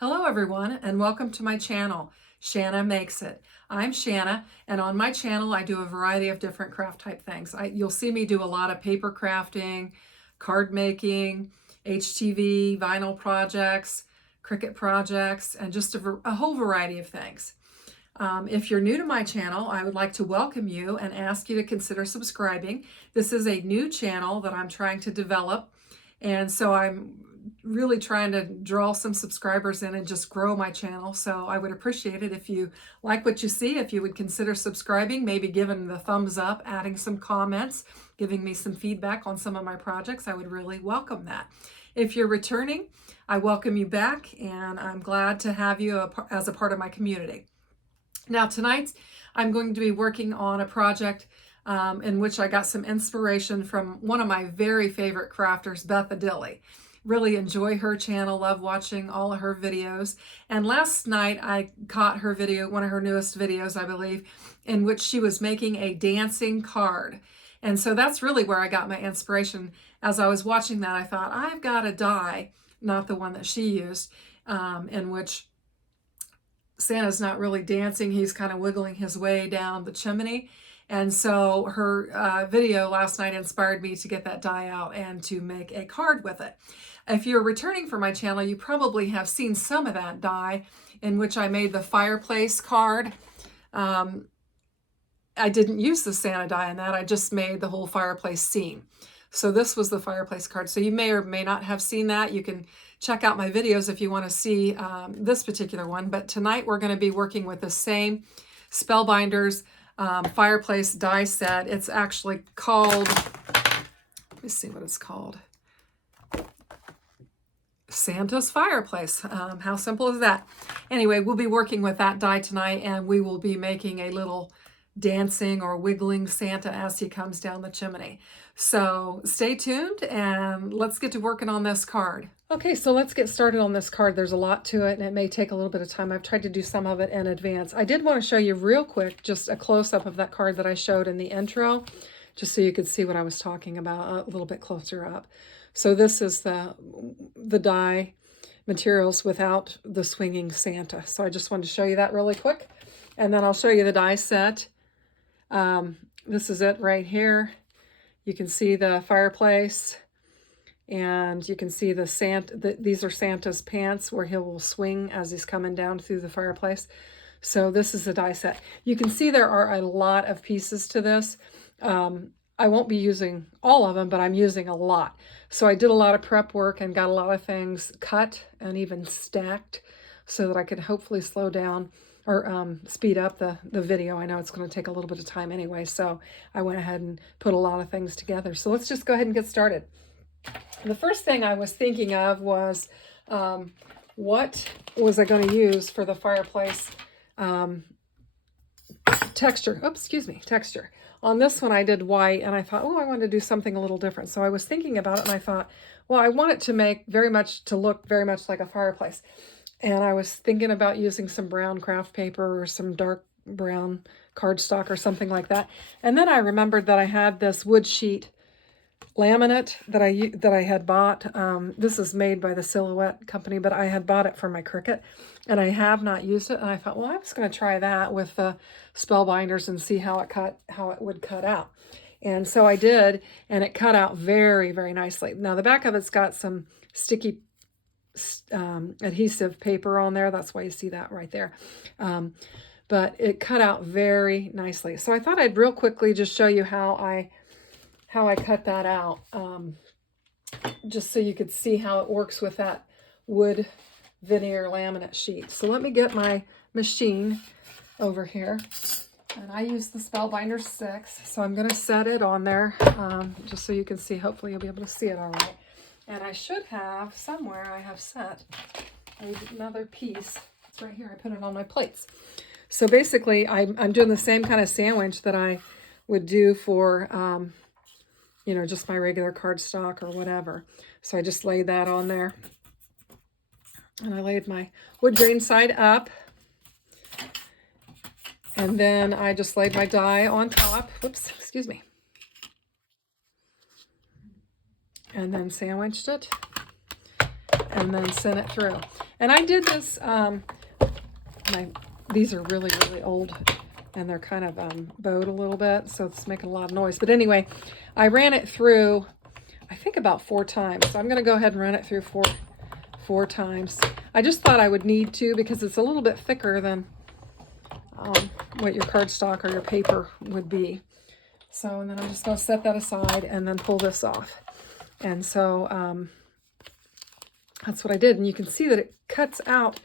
Hello everyone and welcome to my channel, Shanna Makes It. I'm Shanna and on my channel I do a variety of different craft type things. You'll see me do a lot of paper crafting, card making, HTV, vinyl projects, Cricut projects, and just a whole variety of things. If you're new to my channel, I would like to welcome you and ask you to consider subscribing. This is a new channel that I'm trying to develop, and so I'm really trying to draw some subscribers in and just grow my channel. So I would appreciate it if you like what you see, if you would consider subscribing, maybe giving the thumbs up, adding some comments, giving me some feedback on some of my projects. I would really welcome that. If you're returning, I welcome you back and I'm glad to have you as a part of my community. Now tonight I'm going to be working on a project in which I got some inspiration from one of my very favorite crafters, Beth Adilli. Really enjoy her channel, love watching all of her videos. And last night I caught her video, one of her newest videos, I believe, in which she was making a dancing card. And so that's really where I got my inspiration. As I was watching that, I thought, I've got a die, not the one that she used, in which Santa's not really dancing, he's kind of wiggling his way down the chimney. And so her video last night inspired me to get that die out and to make a card with it. If you're returning for my channel, you probably have seen some of that die in which I made the fireplace card. I didn't use the Santa die in that, I just made the whole fireplace scene. So this was the fireplace card. So you may or may not have seen that. You can check out my videos if you want to see this particular one. But tonight we're going to be working with the same Spellbinders fireplace die set. It's actually called, let me see what it's called. Santa's Fireplace. How simple is that? Anyway, we'll be working with that die tonight and we will be making a little dancing or wiggling Santa as he comes down the chimney. So stay tuned and let's get to working on this card. Okay, so let's get started on this card. There's a lot to it and it may take a little bit of time. I've tried to do some of it in advance. I did want to show you real quick just a close-up of that card that I showed in the intro, just so you could see what I was talking about a little bit closer up. So this is the die materials without the swinging Santa. So I just wanted to show you that really quick. And then I'll show you the die set. This is it right here. You can see the fireplace and you can see the Santa. These are Santa's pants where he will swing as he's coming down through the fireplace. So this is the die set. You can see there are a lot of pieces to this. I won't be using all of them, but I'm using a lot. So I did a lot of prep work and got a lot of things cut and even stacked so that I could hopefully slow down or speed up the video. I know it's going to take a little bit of time anyway, so I went ahead and put a lot of things together. So let's just go ahead and get started. The first thing I was thinking of was what was I going to use for the fireplace texture. Oops, excuse me, texture. On this one I did white and I thought, oh, I want to do something a little different. So I was thinking about it and I thought, well, I want it to look very much like a fireplace. And I was thinking about using some brown craft paper or some dark brown cardstock or something like that. And then I remembered that I had this wood sheet laminate that I had bought. This is made by the Silhouette company, but I had bought it for my Cricut and I have not used it. And I thought, well, I was going to try that with the Spellbinders and see how it would cut out. And so I did, and it cut out very, very nicely. Now the back of it's got some sticky adhesive paper on there. That's why you see that right there. But it cut out very nicely. So I thought I'd real quickly just show you how I cut that out, just so you could see how it works with that wood veneer laminate sheet. So let me get my machine over here. And I use the Spellbinder 6, so I'm going to set it on there just so you can see. Hopefully you'll be able to see it all right. And I should have somewhere I have set another piece. It's right here. I put it on my plates. So basically I'm doing the same kind of sandwich that I would do for you know, just my regular cardstock or whatever. So I just laid that on there. And I laid my wood grain side up. And then I just laid my die on top. Whoops, excuse me. And then sandwiched it. and then send it through. And I did this, these are really, really old, and they're kind of bowed a little bit, so it's making a lot of noise. But anyway, I ran it through, I think about 4 times. So I'm going to go ahead and run it through four times. I just thought I would need to because it's a little bit thicker than what your cardstock or your paper would be. So, and then I'm just going to set that aside and then pull this off. And so that's what I did. And you can see that it cuts out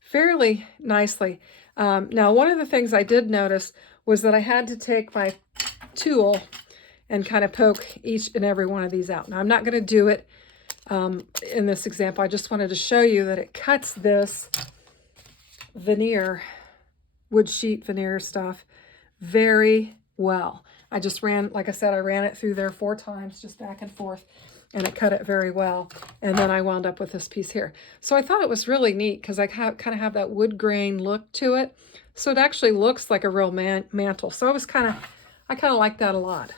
fairly nicely. Now, one of the things I did notice was that I had to take my tool and kind of poke each and every one of these out. Now, I'm not going to do it in this example. I just wanted to show you that it cuts this veneer, wood sheet veneer stuff very well. I just ran, like I said, I ran it through there 4 times, just back and forth, and it cut it very well. And then I wound up with this piece here. So I thought it was really neat because I kind of have that wood grain look to it. So it actually looks like a real mantle. So I kind of like that a lot.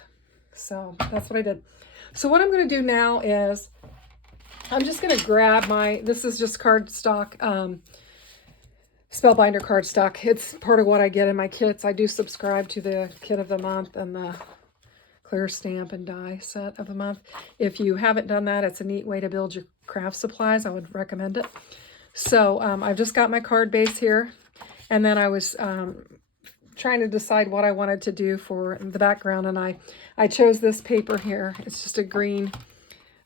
So that's what I did. So what I'm going to do now is I'm just going to grab this is just cardstock, Spellbinder cardstock. It's part of what I get in my kits. I do subscribe to the kit of the month and the clear stamp and die set of the month. If you haven't done that, it's a neat way to build your craft supplies. I would recommend it. So I've just got my card base here, and then I was trying to decide what I wanted to do for the background, and I chose this paper here. It's just a green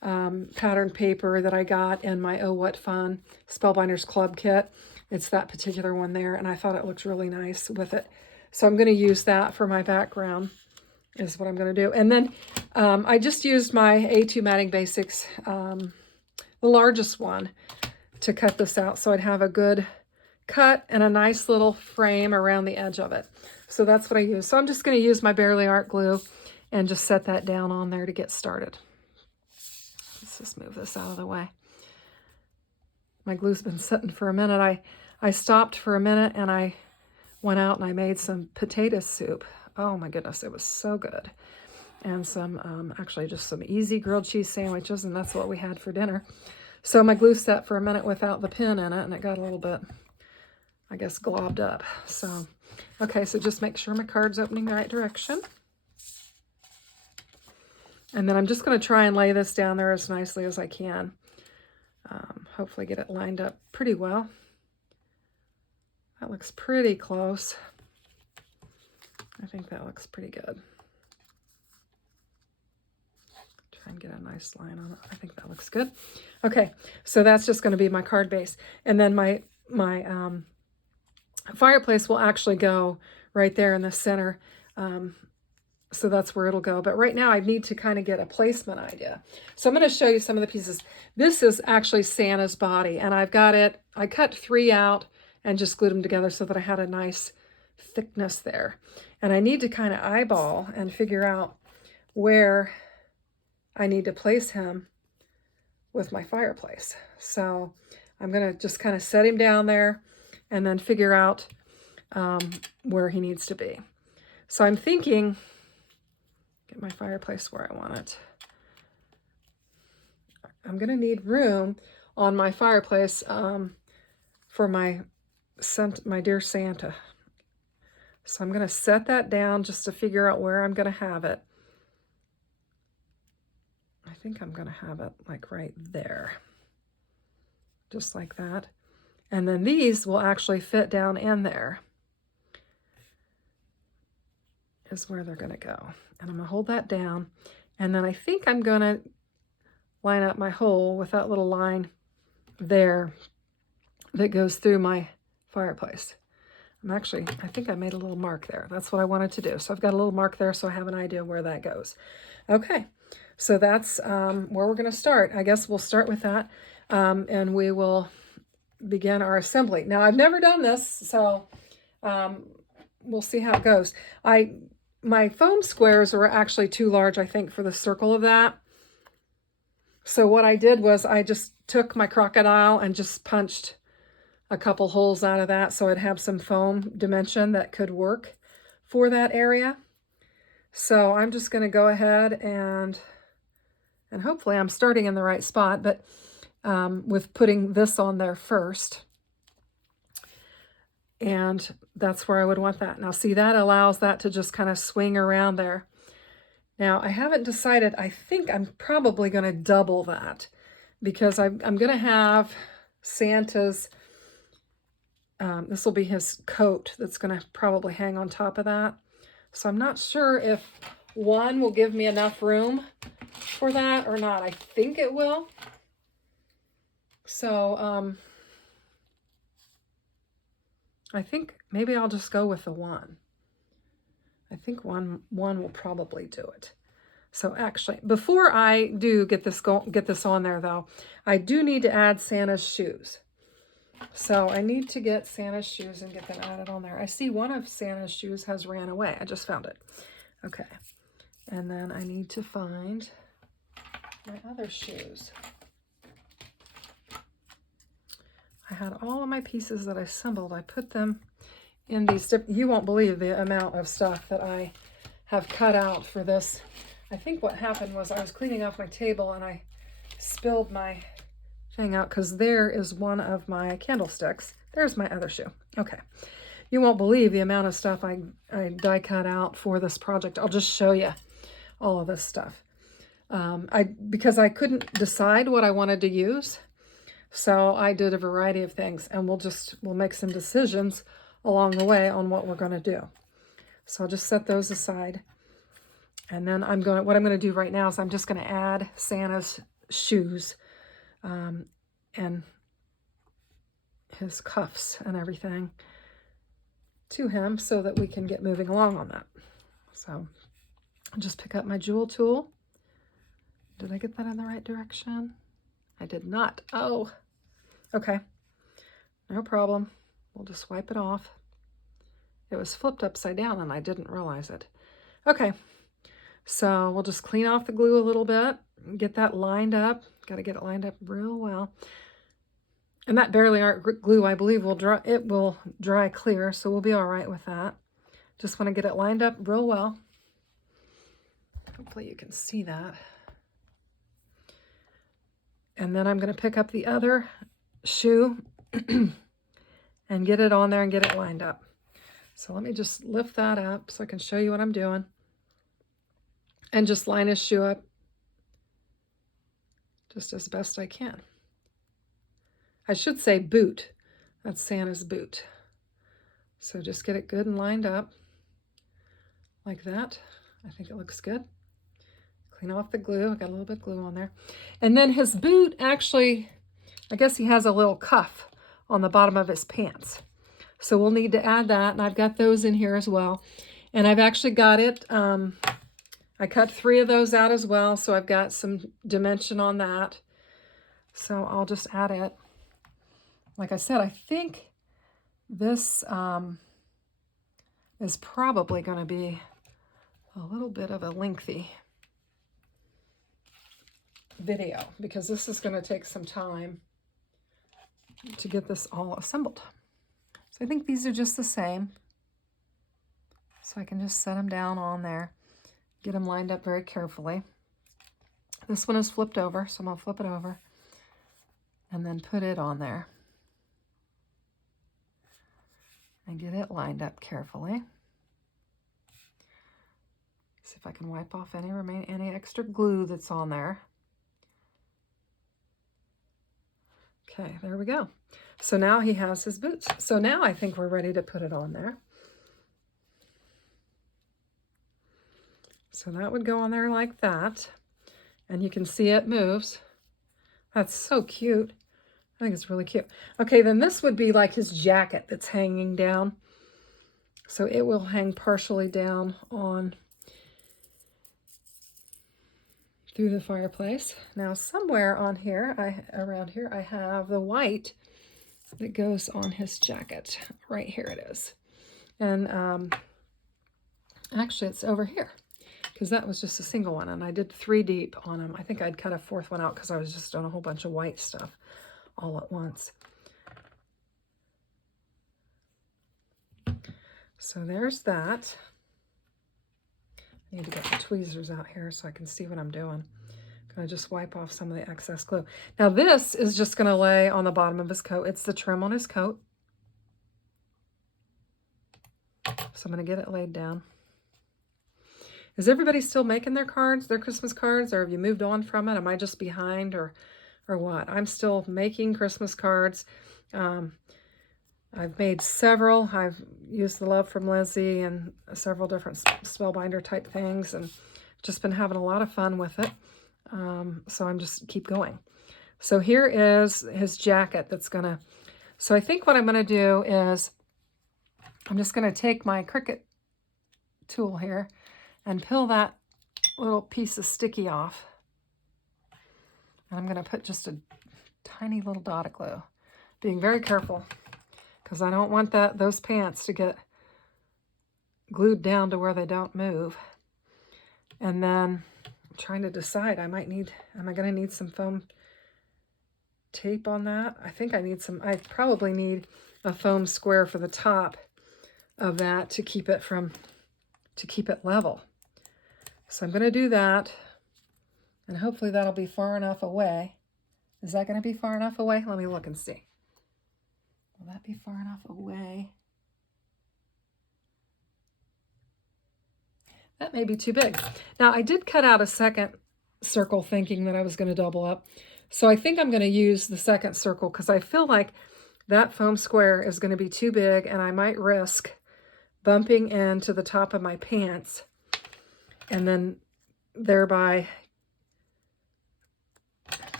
pattern paper that I got in my Oh What Fun Spellbinders Club kit. It's that particular one there, and I thought it looks really nice with it. So I'm going to use that for my background is what I'm going to do. And then I just used my A2 Matting Basics, the largest one, to cut this out so I'd have a good cut and a nice little frame around the edge of it. So that's what I use. So I'm just going to use my Bearly Art glue and just set that down on there to get started. Let's just move this out of the way. My glue's been sitting for a minute. I stopped for a minute and I went out and I made some potato soup. Oh my goodness, it was so good. And some, actually just some easy grilled cheese sandwiches, and that's what we had for dinner. So my glue set for a minute without the pin in it, and it got a little bit, I guess, globbed up. So, okay, so just make sure my card's opening the right direction. And then I'm just going to try and lay this down there as nicely as I can. Hopefully get it lined up pretty well. That looks pretty close. I think that looks pretty good. Try and get a nice line on it. I think that looks good. Okay, so that's just going to be my card base. And then my fireplace will actually go right there in the center. So that's where it'll go. But right now I need to kind of get a placement idea. So I'm going to show you some of the pieces. This is actually Santa's body, and I've got it, I cut 3 out and just glued them together so that I had a nice thickness there. And I need to kind of eyeball and figure out where I need to place him with my fireplace. So I'm going to just kind of set him down there and then figure out where he needs to be. So I'm thinking, get my fireplace where I want it. I'm going to need room on my fireplace for my dear Santa. So I'm going to set that down just to figure out where I'm going to have it. I think I'm going to have it like right there. Just like that. And then these will actually fit down in there. Is where they're going to go. And I'm going to hold that down. And then I think I'm going to line up my hole with that little line there that goes through my fireplace. I think I made a little mark there. That's what I wanted to do. So I've got a little mark there so I have an idea where that goes. Okay, so that's where we're going to start. I guess we'll start with that and we will begin our assembly. Now, I've never done this, so we'll see how it goes. My foam squares were actually too large, I think, for the circle of that. So what I did was I just took my crocodile and just punched a couple holes out of that so I'd have some foam dimension that could work for that area. So I'm just going to go ahead and hopefully I'm starting in the right spot, but with putting this on there first. And that's where I would want that. Now see, that allows that to just kind of swing around there. Now I haven't decided. I think I'm probably going to double that because I'm going to have Santa's, this will be his coat that's going to probably hang on top of that. So I'm not sure if one will give me enough room for that or not. I think it will. So I think maybe I'll just go with the one. I think one will probably do it. So actually, before I do get this on there though, I do need to add Santa's shoes. So I need to get Santa's shoes and get them added on there. I see one of Santa's shoes has ran away. I just found it. Okay. And then I need to find my other shoes. I had all of my pieces that I assembled. I put them in these, you won't believe the amount of stuff that I have cut out for this. I think what happened was I was cleaning off my table and I spilled my thing out because there is one of my candlesticks. There's my other shoe. Okay. You won't believe the amount of stuff I die cut out for this project. I'll just show you all of this stuff. Because I couldn't decide what I wanted to use. So I did a variety of things, and we'll make some decisions along the way on what we're going to do. So I'll just set those aside. And then what I'm going to do right now is I'm just going to add Santa's shoes and his cuffs and everything to him so that we can get moving along on that. So I'll just pick up my jewel tool. Did I get that in the right direction? I did not. Oh, okay. No problem. We'll just wipe it off. It was flipped upside down and I didn't realize it. Okay. So we'll just clean off the glue a little bit, get that lined up. Got to get it lined up real well. And that barely art glue, I believe, will dry clear, so we'll be all right with that. Just want to get it lined up real well. Hopefully you can see that. And then I'm going to pick up the other shoe and get it on there and get it lined up. So let me just lift that up so I can show you what I'm doing. And just line his shoe up just as best I can. I should say boot. That's Santa's boot. So just get it good and lined up like that. I think it looks good. Clean off the glue. I got a little bit of glue on there. And then his boot, actually, I guess he has a little cuff on the bottom of his pants. So we'll need to add that. And I've got those in here as well. And I've actually got it. I cut 3 of those out as well. So I've got some dimension on that. So I'll just add it. Like I said, I think this is probably going to be a little bit of a lengthy video because this is going to take some time to get this all assembled. So I think these are just the same. So I can just set them down on there, get them lined up very carefully. This one is flipped over, so I'm going to flip it over and then put it on there. And get it lined up carefully. See if I can wipe off any extra glue that's on there. Okay, there we go. So now he has his boots. So now I think we're ready to put it on there. So that would go on there like that. And you can see it moves. That's so cute. I think it's really cute. Okay, then this would be like his jacket that's hanging down. So it will hang partially down on through the fireplace. Now somewhere on here, around here, I have the white that goes on his jacket. Right here it is. And actually it's over here because that was just a single one. And I did 3 deep on them. I think I'd cut a 4th one out because I was just doing a whole bunch of white stuff all at once. So there's that. I need to get the tweezers out here so I can see what I'm doing Gonna just wipe off some of the excess glue. Now this is just gonna lay on the bottom of his coat. It's the trim on his coat. So I'm gonna get it laid down. Is everybody still making their cards, their Christmas cards, or have you moved on from it? Am I just behind or what? I'm still making Christmas cards. I've made several. I've used the love from Lizzie and several different spellbinder type things, and just been having a lot of fun with it. So I'm just keep going. So here is his jacket that's gonna, so I think what I'm gonna do is I'm just gonna take my Cricut tool here and peel that little piece of sticky off. And I'm gonna put just a tiny little dot of glue, being very careful because I don't want those pants to get glued down to where they don't move. And then I'm trying to decide, am I gonna need some foam tape on that? I think I probably need a foam square for the top of that to keep it level. So I'm gonna do that, and hopefully that'll be far enough away. Is that gonna be far enough away? Let me look and see. Will that be far enough away? That may be too big. Now I did cut out a second circle thinking that I was gonna double up. So I think I'm gonna use the second circle because I feel like that foam square is gonna be too big and I might risk bumping into the top of my pants and then thereby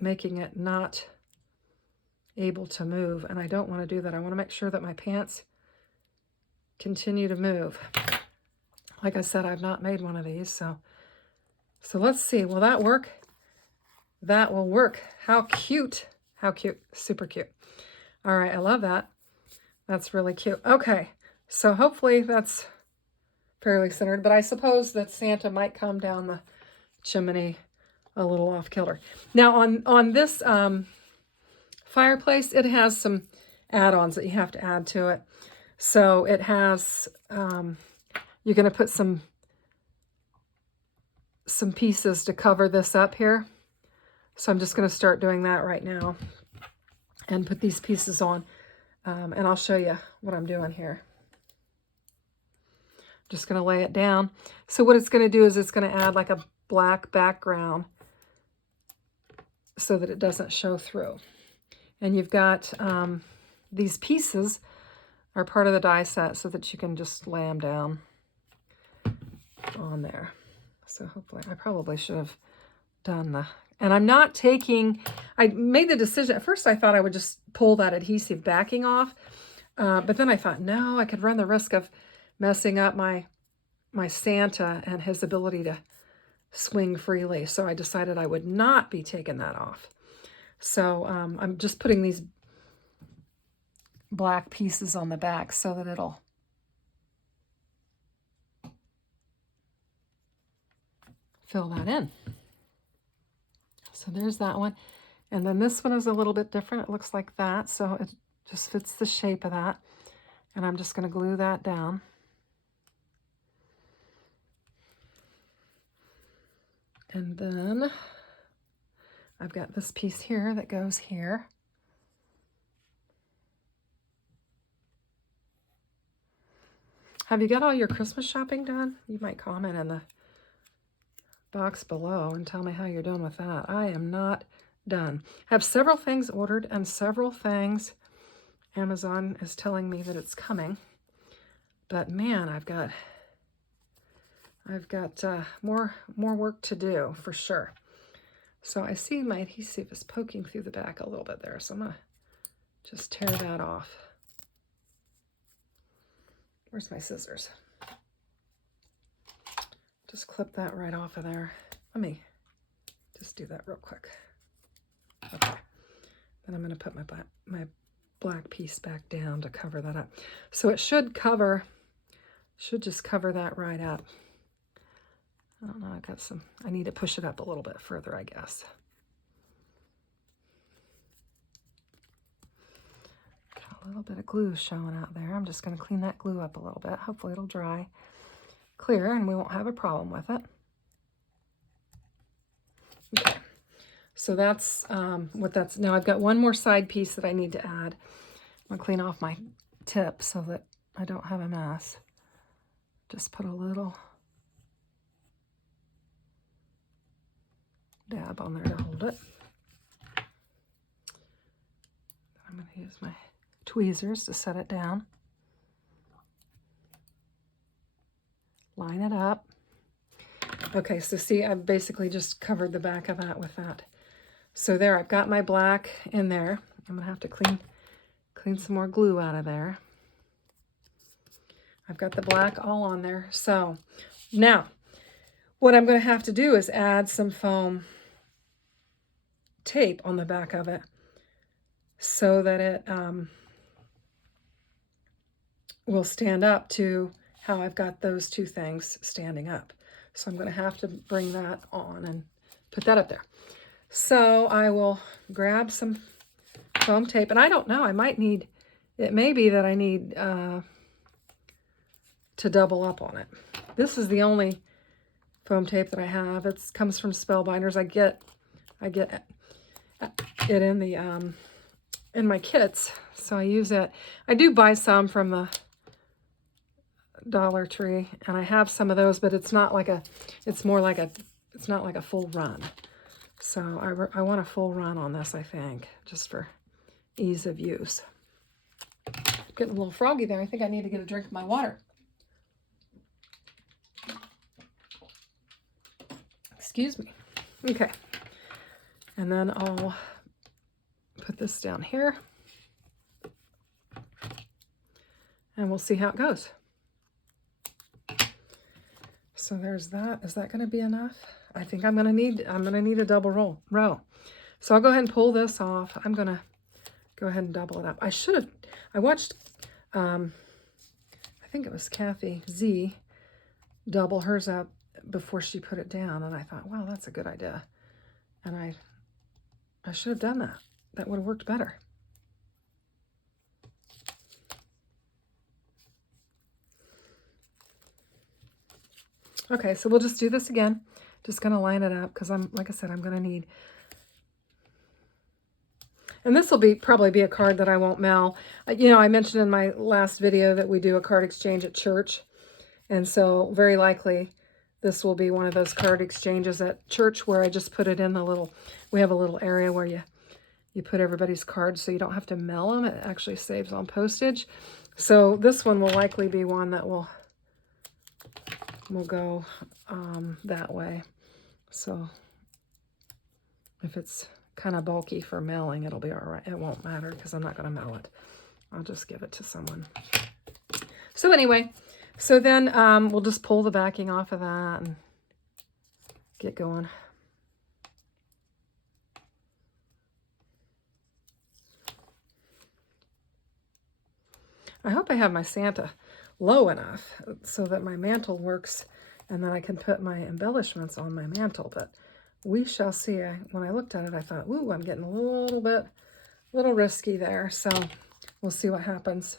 making it not able to move. And I don't want to do that. I want to make sure that my pants continue to move. Like I said, I've not made one of these, so let's see. Will that work? That will work. How cute. How cute. Super cute. All right, I love that. That's really cute. Okay, so hopefully that's fairly centered, but I suppose that Santa might come down the chimney a little off kilter. Now on this fireplace, it has some add-ons that you have to add to it. So it has, you're going to put some pieces to cover this up here. So I'm just going to start doing that right now and put these pieces on, and I'll show you what I'm doing here. Just going to lay it down. So what it's going to do is it's going to add like a black background so that it doesn't show through. And you've got these pieces are part of the die set so that you can just lay them down on there. So hopefully, I probably should have done and I'm not taking, I made the decision, at first I thought I would just pull that adhesive backing off, but then I thought, no, I could run the risk of messing up my Santa and his ability to swing freely. So I decided I would not be taking that off. So I'm just putting these black pieces on the back so that it'll fill that in. So there's that one. And then this one is a little bit different. It looks like that. So it just fits the shape of that. And I'm just going to glue that down. And then I've got this piece here that goes here. Have you got all your Christmas shopping done? You might comment in the box below and tell me how you're doing with that. I am not done. I have several things ordered and several things Amazon is telling me that it's coming. But man, I've got more work to do for sure. So I see my adhesive is poking through the back a little bit there. So I'm going to just tear that off. Where's my scissors? Just clip that right off of there. Let me just do that real quick. Okay. Then I'm going to put my black piece back down to cover that up. So it should just cover that right up. I don't know, I need to push it up a little bit further, I guess. Got a little bit of glue showing out there. I'm just going to clean that glue up a little bit. Hopefully it'll dry clear and we won't have a problem with it. Okay. So that's what that's, now I've got one more side piece that I need to add. I'm gonna clean off my tip so that I don't have a mess. Just put a little dab on there to hold it. I'm gonna use my tweezers to set it down. Line it up. Okay, so see, I've basically just covered the back of that with that. So there, I've got my black in there. I'm gonna have to clean some more glue out of there. I've got the black all on there. So now, what I'm gonna have to do is add some foam tape on the back of it so that it will stand up to how I've got those two things standing up. So I'm going to have to bring that on and put that up there. So I will grab some foam tape, and I don't know, I might need, it may be that I need to double up on it. This is the only foam tape that I have. It comes from Spellbinders. I get it in the in my kits, so I use it. I do buy some from the Dollar Tree, and I have some of those, but it's not like a, it's more like a, it's not like a full run. So I want a full run on this, I think, just for ease of use. Getting a little froggy there. I think I need to get a drink of my water. Excuse me. Okay. And then I'll put this down here, and we'll see how it goes. So there's that. Is that going to be enough? I think I'm going to need a double row. So I'll go ahead and pull this off. I'm going to go ahead and double it up. I watched, I think it was Kathy Z double hers up before she put it down, and I thought, wow, that's a good idea. And I should have done that. That would have worked better. Okay, so we'll just do this again. Just going to line it up because like I said, I'm going to need, and this will probably be a card that I won't mail. You know, I mentioned in my last video that we do a card exchange at church. And so very likely this will be one of those card exchanges at church where I just put it in the little, we have a little area where you put everybody's cards so you don't have to mail them. It actually saves on postage. So this one will likely be one that will go that way. So if it's kind of bulky for mailing, it'll be all right. It won't matter because I'm not going to mail it. I'll just give it to someone. So anyway, so then we'll just pull the backing off of that and get going. I hope I have my Santa low enough so that my mantle works and then I can put my embellishments on my mantle, but we shall see. When I looked at it, I thought, ooh, I'm getting a little risky there, so we'll see what happens.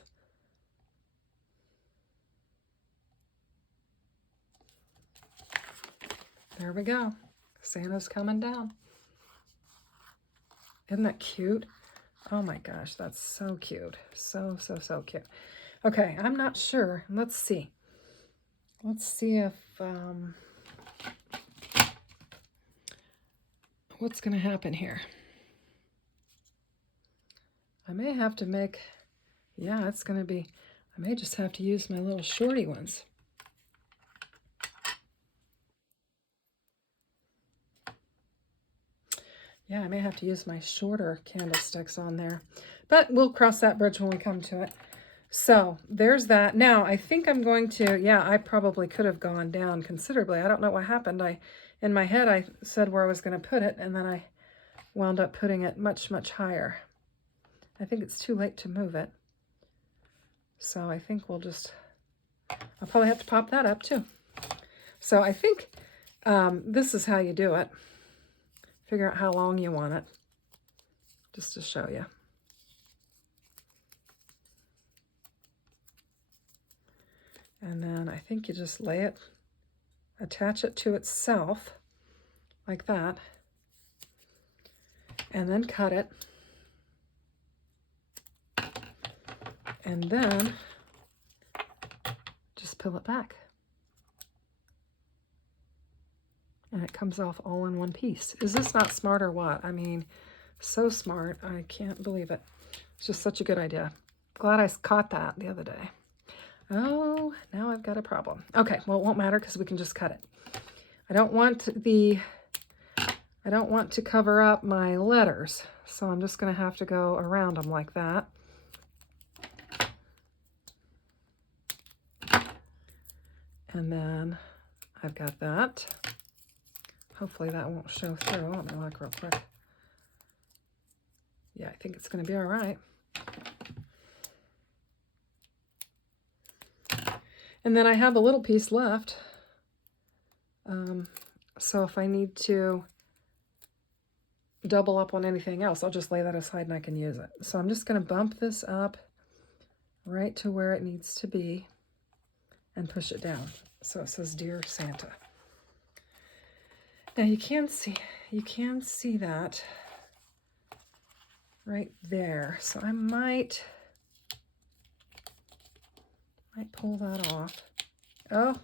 There we go. Santa's coming down. Isn't that cute? Oh my gosh, that's so cute. So cute. Okay, I'm not sure. Let's see. Let's see if, what's going to happen here. I may have to make, yeah, it's going to be, I may just have to use my little shorty ones. Yeah, I may have to use my shorter candlesticks on there, but we'll cross that bridge when we come to it. So there's that. Now I think I'm going to, yeah, I probably could have gone down considerably. I don't know what happened. In my head, I said where I was going to put it, and then I wound up putting it much higher. I think it's too late to move it. So I think we'll just, I'll probably have to pop that up too. So I think this is how you do it. Figure out how long you want it, just to show you. And then I think you just lay it, attach it to itself like that. and then cut it. And then just peel it back. And it comes off all in one piece. Is this not smart or what? I mean, so smart. I can't believe it. It's just such a good idea. Glad I caught that the other day. Oh, now I've got a problem. Okay, well, it won't matter because we can just cut it. I don't want to cover up my letters, so I'm just going to have to go around them like that. And then I've got that. Hopefully that won't show through. Let me look real quick. Yeah, I think it's going to be all right. And then I have a little piece left. So if I need to double up on anything else, I'll just lay that aside and I can use it. So I'm just going to bump this up right to where it needs to be and push it down. So it says, Dear Santa. Now you can see that right there. So I might pull that off. Oh,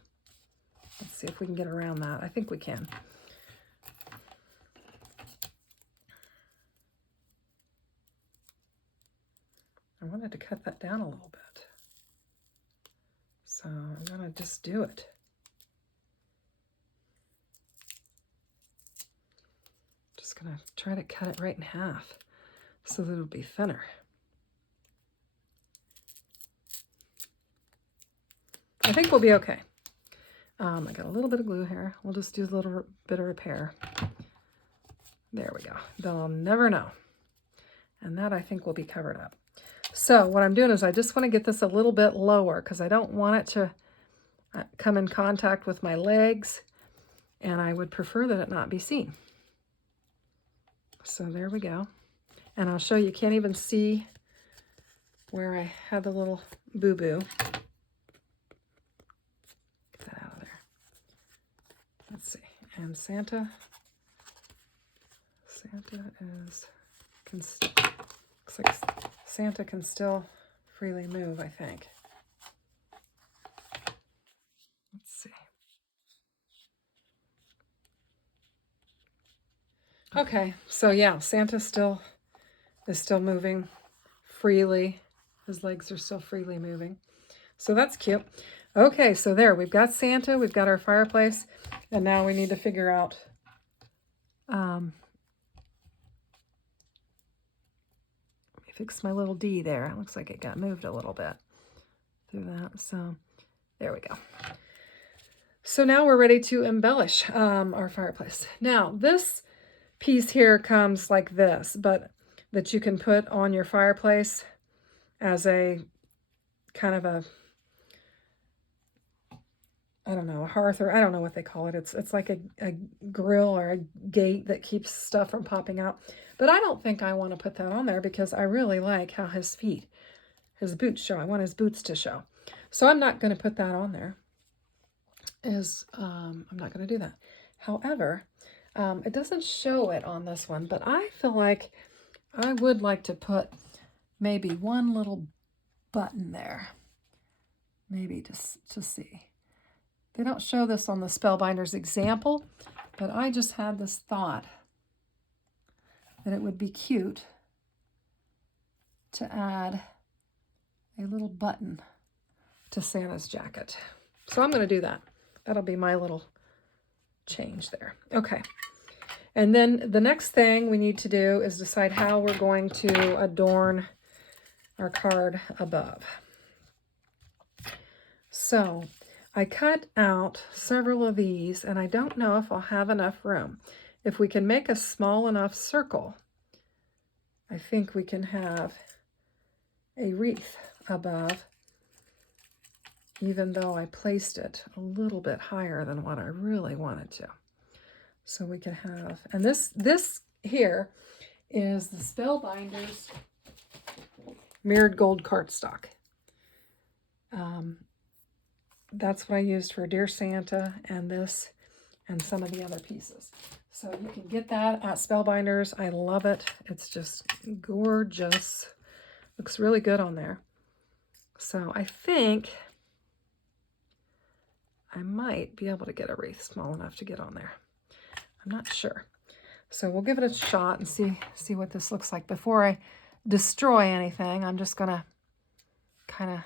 let's see if we can get around that. I think we can. I wanted to cut that down a little bit. So I'm going to just do it. Just going to try to cut it right in half so that it'll be thinner. I think we'll be okay. I got a little bit of glue here. We'll just do a little bit of repair. There we go. They'll never know. And that I think will be covered up. So what I'm doing is I just want to get this a little bit lower because I don't want it to come in contact with my legs, and I would prefer that it not be seen. So there we go. And I'll show you, can't even see where I had the little boo-boo. Get that out of there. Let's see. And Santa is, looks like Santa can still freely move, I think. Let's see. Okay, so yeah, Santa is still moving freely. His legs are still freely moving. So that's cute. Okay, so there, we've got Santa, we've got our fireplace, and now we need to figure out fix my little D there. It looks like it got moved a little bit through that. So there we go. So now we're ready to embellish our fireplace. Now this piece here comes like this, but that you can put on your fireplace as a kind of a, I don't know, a hearth, or I don't know what they call it. It's like a grill or a gate that keeps stuff from popping out. But I don't think I want to put that on there because I really like how his boots show. I want his boots to show. So I'm not going to put that on there. I'm not going to do that. However, it doesn't show it on this one, but I feel like I would like to put maybe one little button there. Maybe to see. They don't show this on the Spellbinders example, but I just had this thought that it would be cute to add a little button to Santa's jacket. So I'm going to do that. That'll be my little change there. Okay. And then the next thing we need to do is decide how we're going to adorn our card above. So I cut out several of these, and I don't know if I'll have enough room. If we can make a small enough circle, I think we can have a wreath above, even though I placed it a little bit higher than what I really wanted to. So we can have, and this here is the Spellbinders Mirrored Gold cardstock. That's what I used for Dear Santa and this and some of the other pieces. So you can get that at Spellbinders. I love it. It's just gorgeous. Looks really good on there. So I think I might be able to get a wreath small enough to get on there. I'm not sure. So we'll give it a shot and see what this looks like. Before I destroy anything, I'm just going to kind of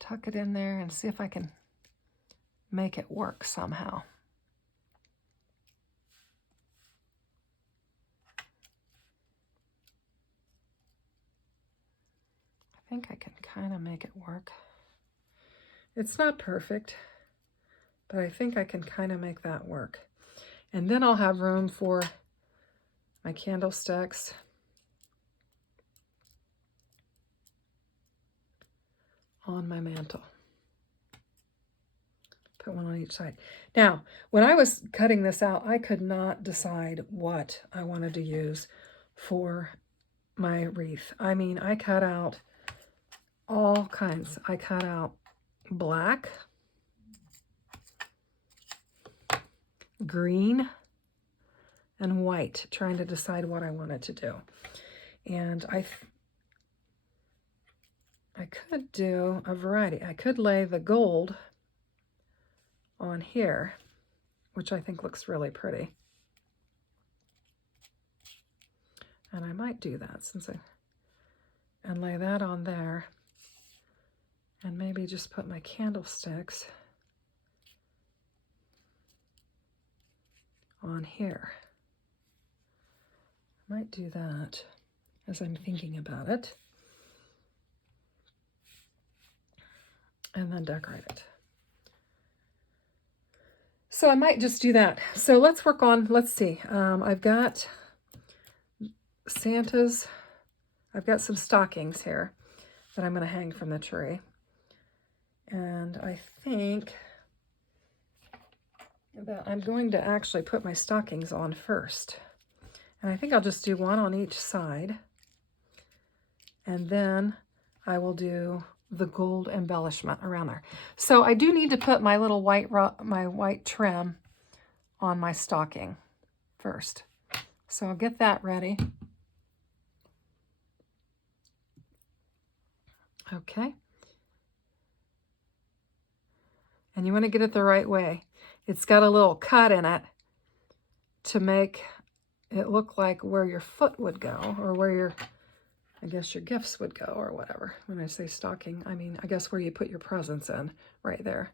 tuck it in there and see if I can make it work somehow. I think I can kind of make it work. It's not perfect, but I think I can kind of make that work. And then I'll have room for my candlesticks. On my mantle. Put one on each side. Now, when I was cutting this out, I could not decide what I wanted to use for my wreath. I mean, I cut out all kinds. I cut out black, green, and white, trying to decide what I wanted to do. And I could do a variety. I could lay the gold on here, which I think looks really pretty. And I might do that and lay that on there, and maybe just put my candlesticks on here. I might do that as I'm thinking about it, and then decorate it. So I might just do that. So let's work on, let's see. I've got Santa's, I've got some stockings here that I'm going to hang from the tree. And I think that I'm going to actually put my stockings on first. And I think I'll just do one on each side. And then I will do the gold embellishment around there. So I do need to put my little white trim on my stocking first. So I'll get that ready. Okay. And you want to get it the right way. It's got a little cut in it to make it look like where your foot would go, or where your, I guess your gifts would go, or whatever. When I say stocking, I mean, I guess where you put your presents in, right there.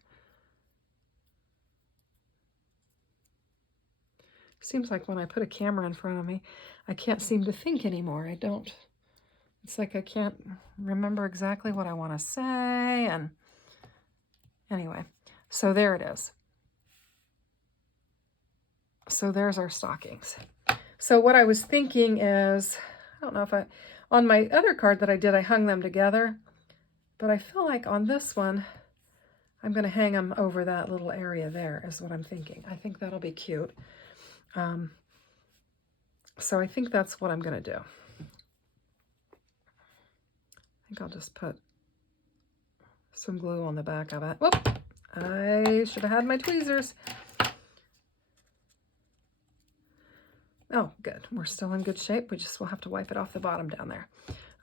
Seems like when I put a camera in front of me, I can't seem to think anymore. It's like I can't remember exactly what I want to say. And anyway, so there it is. So there's our stockings. So what I was thinking is, I don't know if on my other card that I did, I hung them together, but I feel like on this one, I'm going to hang them over that little area there is what I'm thinking. I think that'll be cute. So I think that's what I'm going to do. I think I'll just put some glue on the back of it. Whoop! I should have had my tweezers. Oh, good. We're still in good shape. We just will have to wipe it off the bottom down there.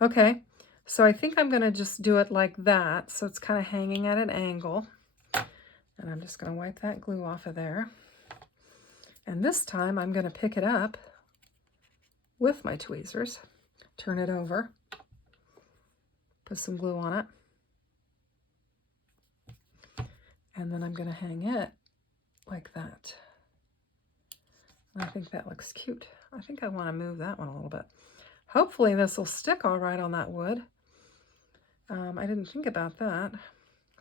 Okay, so I think I'm going to just do it like that. So it's kind of hanging at an angle. And I'm just going to wipe that glue off of there. And this time I'm going to pick it up with my tweezers, turn it over, put some glue on it. And then I'm going to hang it like that. I think that looks cute. I think I want to move that one a little bit. Hopefully this will stick all right on that wood. I didn't think about that.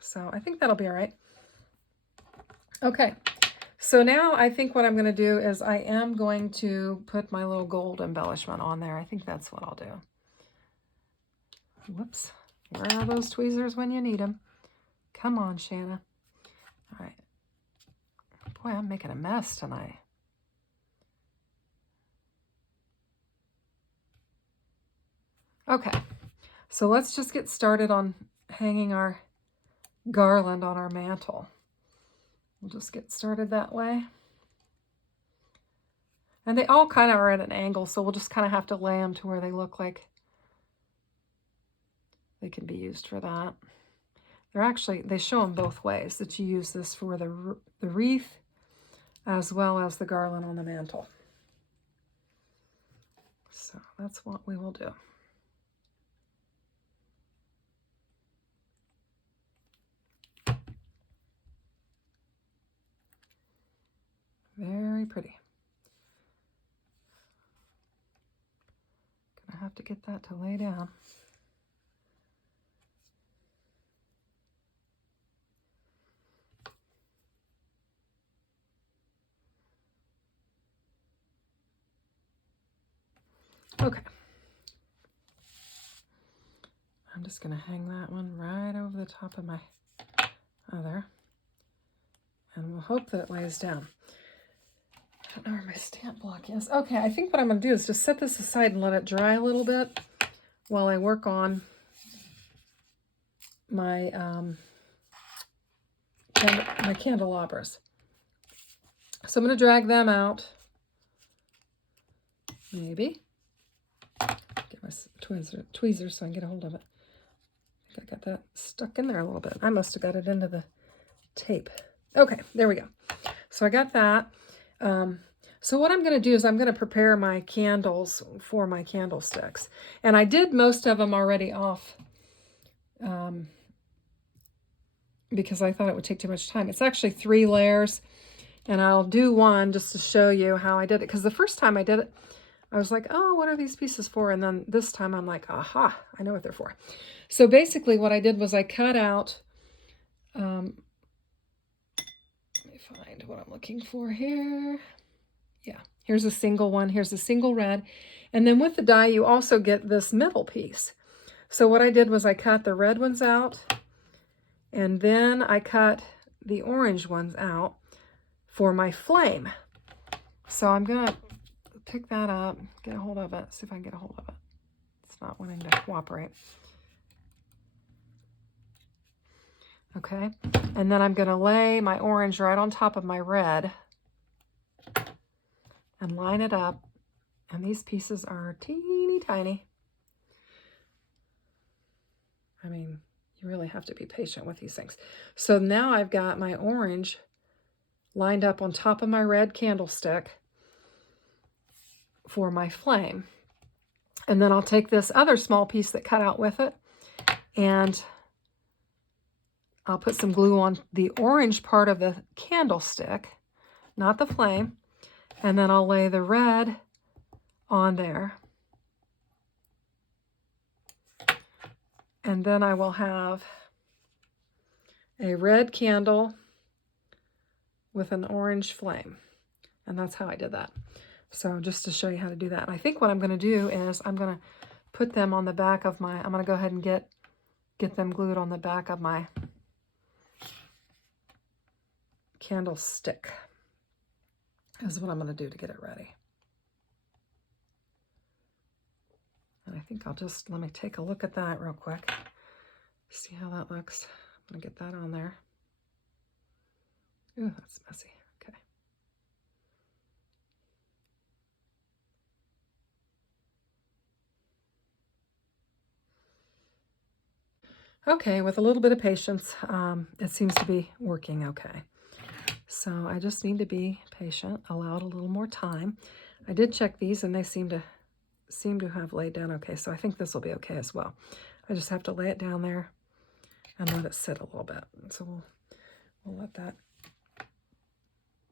So I think that'll be all right. Okay, so now I think what I'm going to do is I am going to put my little gold embellishment on there. I think that's what I'll do. Whoops. Where are those tweezers when you need them? Come on, Shanna. All right. Boy, I'm making a mess tonight. Okay, so let's just get started on hanging our garland on our mantle. We'll just get started that way. And they all kind of are at an angle, so we'll just kind of have to lay them to where they look like they can be used for that. They're actually, they show them both ways, that you use this for the wreath as well as the garland on the mantle. So that's what we will do. Very pretty. Gonna have to get that to lay down. Okay. I'm just going to hang that one right over the top of my other. And we'll hope that it lays down. I don't know where my stamp block is. Okay, I think what I'm going to do is just set this aside and let it dry a little bit while I work on my, my candelabras. So I'm going to drag them out. Maybe. Get my tweezers so I can get a hold of it. I think I got that stuck in there a little bit. I must have got it into the tape. Okay, there we go. So I got that. So what I'm going to do is I'm going to prepare my candles for my candlesticks. And I did most of them already off because I thought it would take too much time. It's actually 3 layers. And I'll do one just to show you how I did it. Because the first time I did it, I was like, oh, what are these pieces for? And then this time I'm like, aha, I know what they're for. So basically what I did was I cut out, let me find what I'm looking for here. Yeah, here's a single one. Here's a single red. And then with the die, you also get this middle piece. So what I did was I cut the red ones out. And then I cut the orange ones out for my flame. So I'm going to pick that up, get a hold of it, see if I can get a hold of it. It's not wanting to cooperate. Okay, and then I'm going to lay my orange right on top of my red and line it up. And these pieces are teeny tiny. I mean, you really have to be patient with these things. So now I've got my orange lined up on top of my red candlestick for my flame. And then I'll take this other small piece that cut out with it and I'll put some glue on the orange part of the candlestick, not the flame, and then I'll lay the red on there. And then I will have a red candle with an orange flame. And that's how I did that. So just to show you how to do that. And I think what I'm going to do is I'm going to put them on the back of my, I'm going to go ahead and get them glued on the back of my candlestick. Is what I'm going to do to get it ready. And I think I'll just, let me take a look at that real quick. See how that looks. I'm going to get that on there. Ooh, that's messy. Okay. Okay, with a little bit of patience, it seems to be working okay. So I just need to be patient, allow it a little more time. I did check these and they seem to have laid down okay. So I think this will be okay as well. I just have to lay it down there and let it sit a little bit. So we'll let that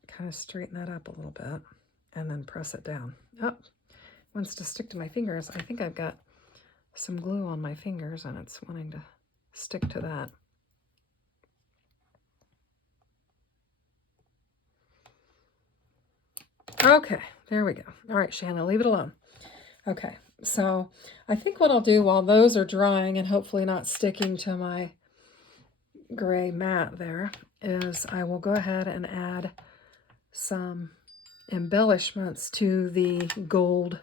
kind of straighten that up a little bit and then press it down. Oh, wants to stick to my fingers. I think I've got some glue on my fingers and it's wanting to stick to that. Okay, there we go. All right, Shanna, leave it alone. Okay, so I think what I'll do while those are drying and hopefully not sticking to my gray mat there is I will go ahead and add some embellishments to the gold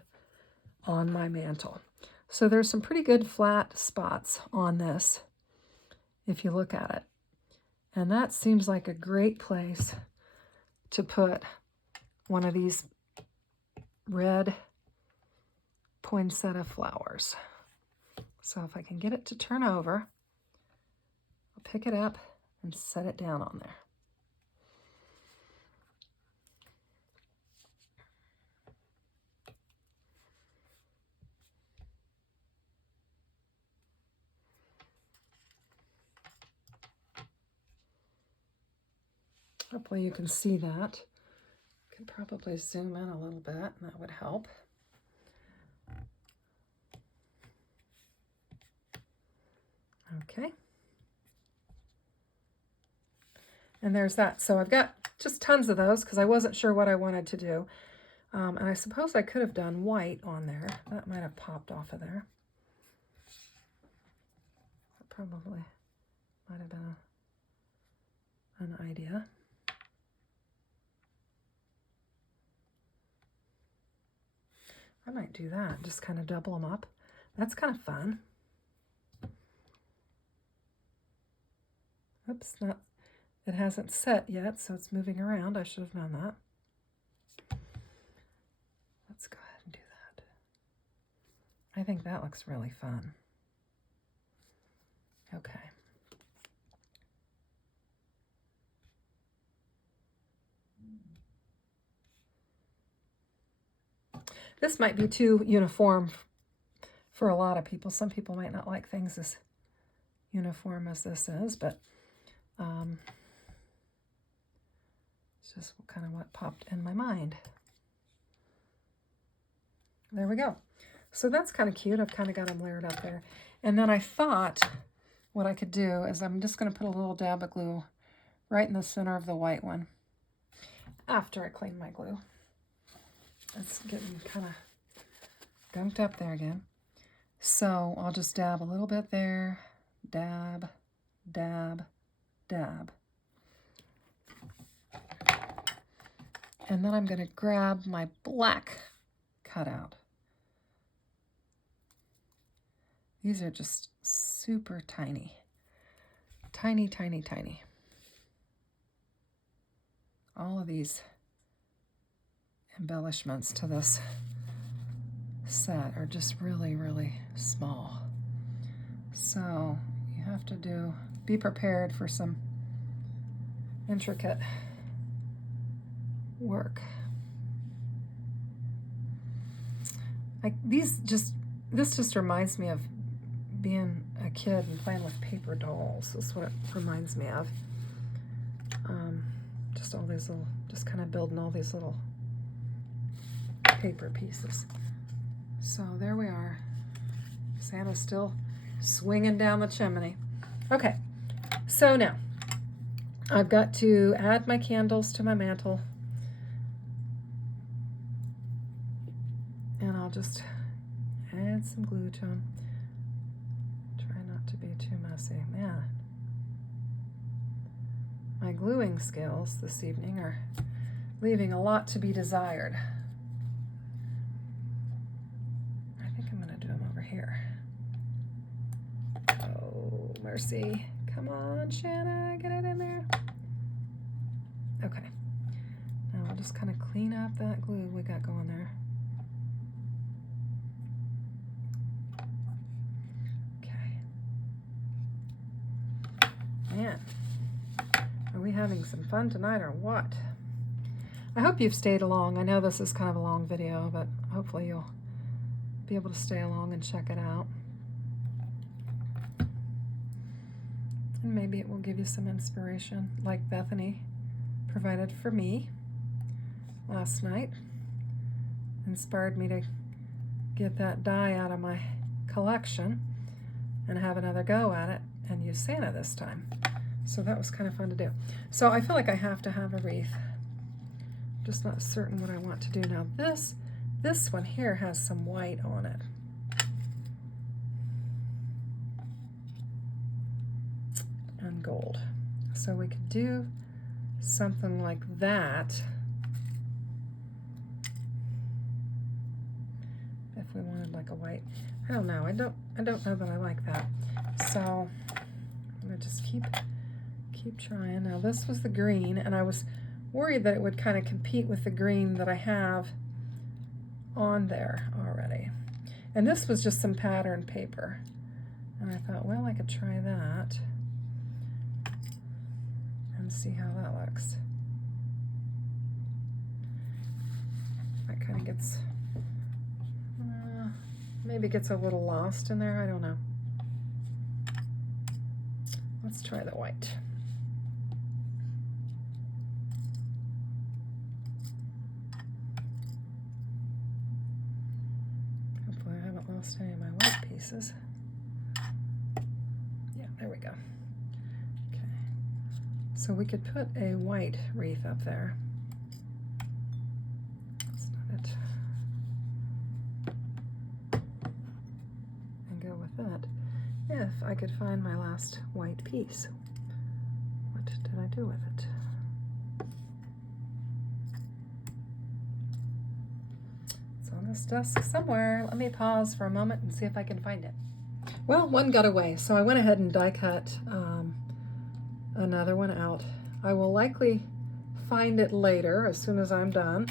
on my mantle. So there's some pretty good flat spots on this if you look at it. And that seems like a great place to put one of these red poinsettia flowers. So if I can get it to turn over, I'll pick it up and set it down on there. Hopefully you can see that. Could probably zoom in a little bit, and that would help. Okay. And there's that. So I've got just tons of those because I wasn't sure what I wanted to do. And I suppose I could have done white on there. That might have popped off of there. That probably might have been an idea. I might do that, just kind of double them up. That's kind of fun. Oops, it hasn't set yet, so it's moving around. I should have known that. Let's go ahead and do that. I think that looks really fun. Okay. This might be too uniform for a lot of people. Some people might not like things as uniform as this is, but it's just kind of what popped in my mind. There we go. So that's kind of cute. I've kind of got them layered up there. And then I thought what I could do is I'm just going to put a little dab of glue right in the center of the white one after I clean my glue. It's getting kind of gunked up there again. So I'll just dab a little bit there. Dab, dab, dab. And then I'm going to grab my black cutout. These are just super tiny. Tiny, tiny, tiny. All of these embellishments to this set are just really, really small. So you have to be prepared for some intricate work. This just reminds me of being a kid and playing with paper dolls. That's what it reminds me of. Just all these little, just kind of building all these little paper pieces. So there we are. Santa's still swinging down the chimney. Okay, so now I've got to add my candles to my mantle. And I'll just add some glue to them. Try not to be too messy. Man, my gluing skills this evening are leaving a lot to be desired. I think I'm going to do them over here. Oh, mercy. Come on, Shanna, get it in there. Okay. Now I'll just kind of clean up that glue we got going there. Man, are we having some fun tonight or what? I hope you've stayed along. I know this is kind of a long video, but hopefully you'll be able to stay along and check it out. And maybe it will give you some inspiration, like Bethany provided for me last night. Inspired me to get that die out of my collection and have another go at it and use Santa this time. So that was kind of fun to do. So I feel like I have to have a wreath. Just not certain what I want to do now. This one here has some white on it. And gold. So we could do something like that if we wanted like a white. I don't know. I don't know that I like that. So I'm gonna just keep trying. Now this was the green, and I was worried that it would kind of compete with the green that I have on there already. And this was just some pattern paper. And I thought, well, I could try that and see how that looks. That kind of gets, maybe gets a little lost in there, I don't know. Let's try the white. Hopefully I haven't lost any of my white pieces. Yeah, there we go. Okay, so we could put a white wreath up there. That's not it. And go with that. If I could find my last white piece. What did I do with it? It's on this desk somewhere. Let me pause for a moment and see if I can find it. Well, one got away, so I went ahead and die cut another one out. I will likely find it later as soon as I'm done,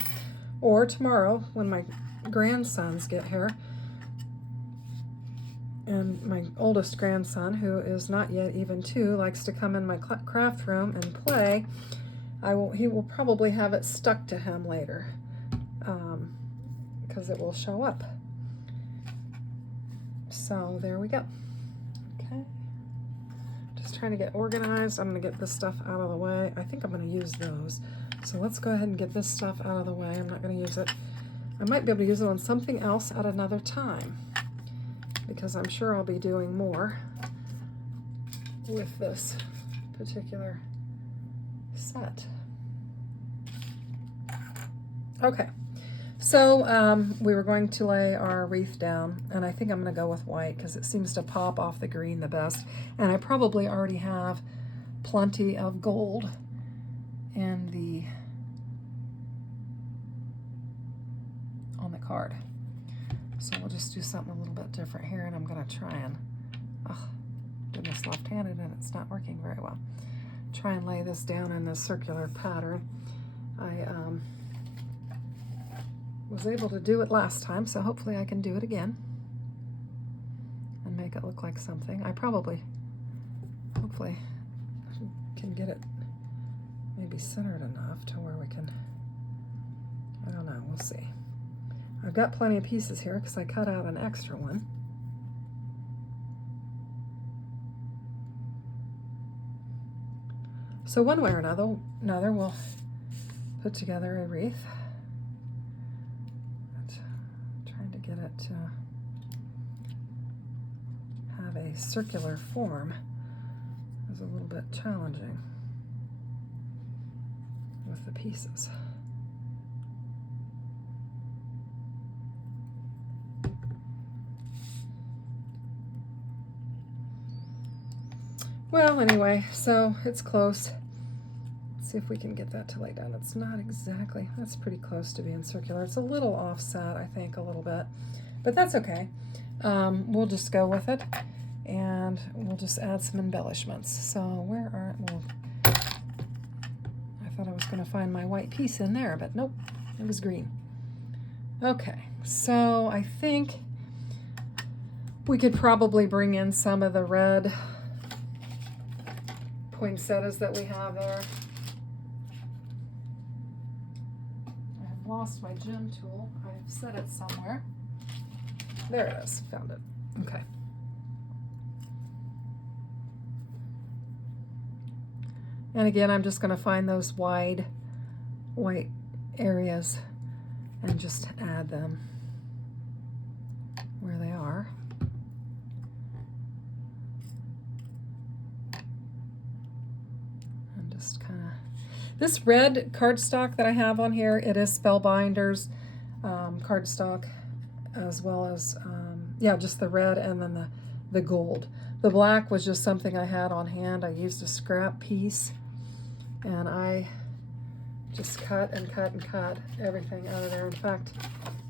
or tomorrow when my grandsons get here. And my oldest grandson, who is not yet even 2, likes to come in my craft room and play. He will probably have it stuck to him later, because it will show up. So there we go. Okay. Just trying to get organized. I'm going to get this stuff out of the way. I think I'm going to use those. So let's go ahead and get this stuff out of the way. I'm not going to use it. I might be able to use it on something else at another time, because I'm sure I'll be doing more with this particular set. Okay, so we were going to lay our wreath down, and I think I'm going to go with white because it seems to pop off the green the best, and I probably already have plenty of gold in on the card. So we'll just do something a little bit different here, and I'm going to try and, oh, goodness, left-handed, and it's not working very well. Try and lay this down in this circular pattern. I was able to do it last time, so hopefully I can do it again and make it look like something. I probably, hopefully, can get it maybe centered enough to where we can, I don't know, we'll see. I've got plenty of pieces here because I cut out an extra one. So one way or another we'll put together a wreath. Trying to get it to have a circular form is a little bit challenging with the pieces. Well, anyway, so it's close. Let's see if we can get that to lay down. It's not exactly, that's pretty close to being circular. It's a little offset, I think, a little bit, but that's okay. We'll just go with it, and we'll just add some embellishments. So I thought I was going to find my white piece in there, but nope, it was green. Okay, so I think we could probably bring in some of the red poinsettias that we have there. I have lost my gem tool. I've set it somewhere. There it is. Found it. Okay. And again, I'm just going to find those wide white areas and just add them where they are. This red cardstock that I have on here, it is Spellbinders cardstock, as well as, yeah, just the red and then the gold. The black was just something I had on hand. I used a scrap piece, and I just cut and cut and cut everything out of there. In fact,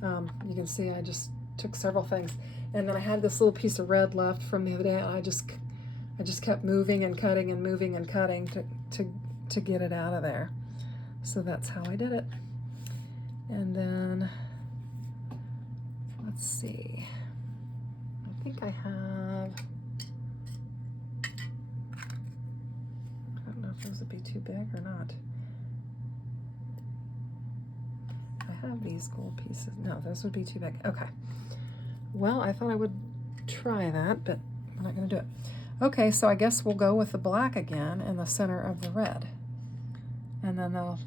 you can see I just took several things. And then I had this little piece of red left from the other day, and I just kept moving and cutting and moving and cutting to get it out of there. So that's how I did it. And then let's see. I think I have, I don't know if those would be too big or not. I have these gold pieces. No, those would be too big. Okay. Well, I thought I would try that, but I'm not going to do it. Okay, so I guess we'll go with the black again in the center of the red. And then we'll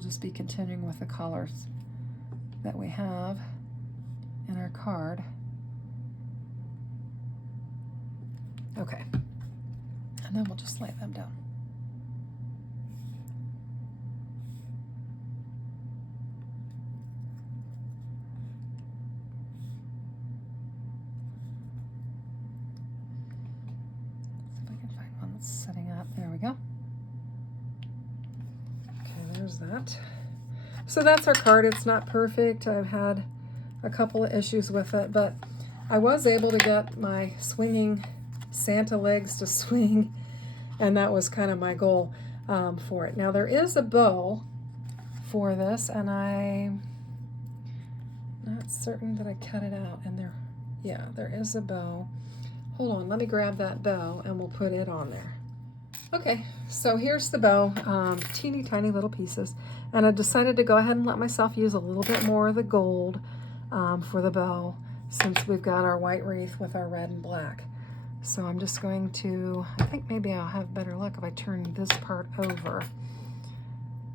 just be continuing with the colors that we have in our card. Okay, and then we'll just lay them down. See if I can find one that's sitting up. There we go. Okay, there's that. So that's our card. It's not perfect. I've had a couple of issues with it, but I was able to get my swinging Santa legs to swing, and that was kind of my goal for it. Now there is a bow for this, and I'm not certain that I cut it out. And there is a bow. Hold on, let me grab that bow and we'll put it on there. Okay, so here's the bow, teeny tiny little pieces, and I decided to go ahead and let myself use a little bit more of the gold for the bow, since we've got our white wreath with our red and black. So I'm just going to, I think maybe I'll have better luck if I turn this part over.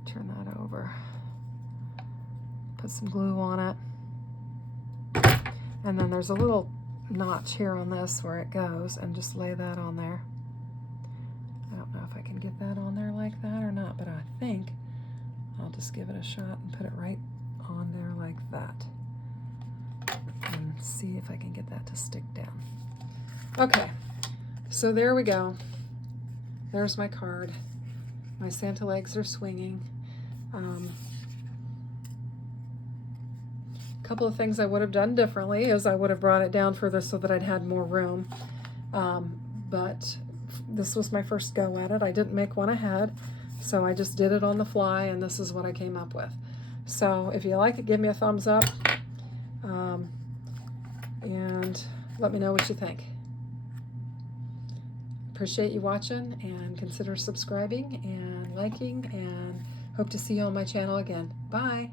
Turn that over. Put some glue on it. And then there's a little notch here on this where it goes, and just lay that on there. I don't know if I can get that on there like that or not, but I think I'll just give it a shot and put it right on there like that. And see if I can get that to stick down. Okay, so there we go. There's my card. My Santa legs are swinging. A couple of things I would have done differently is I would have brought it down further so that I'd had more room. But this was my first go at it. I didn't make one ahead, so I just did it on the fly, and this is what I came up with. So if you like it, give me a thumbs up, and let me know what you think. Appreciate you watching, and consider subscribing and liking, and hope to see you on my channel again. Bye.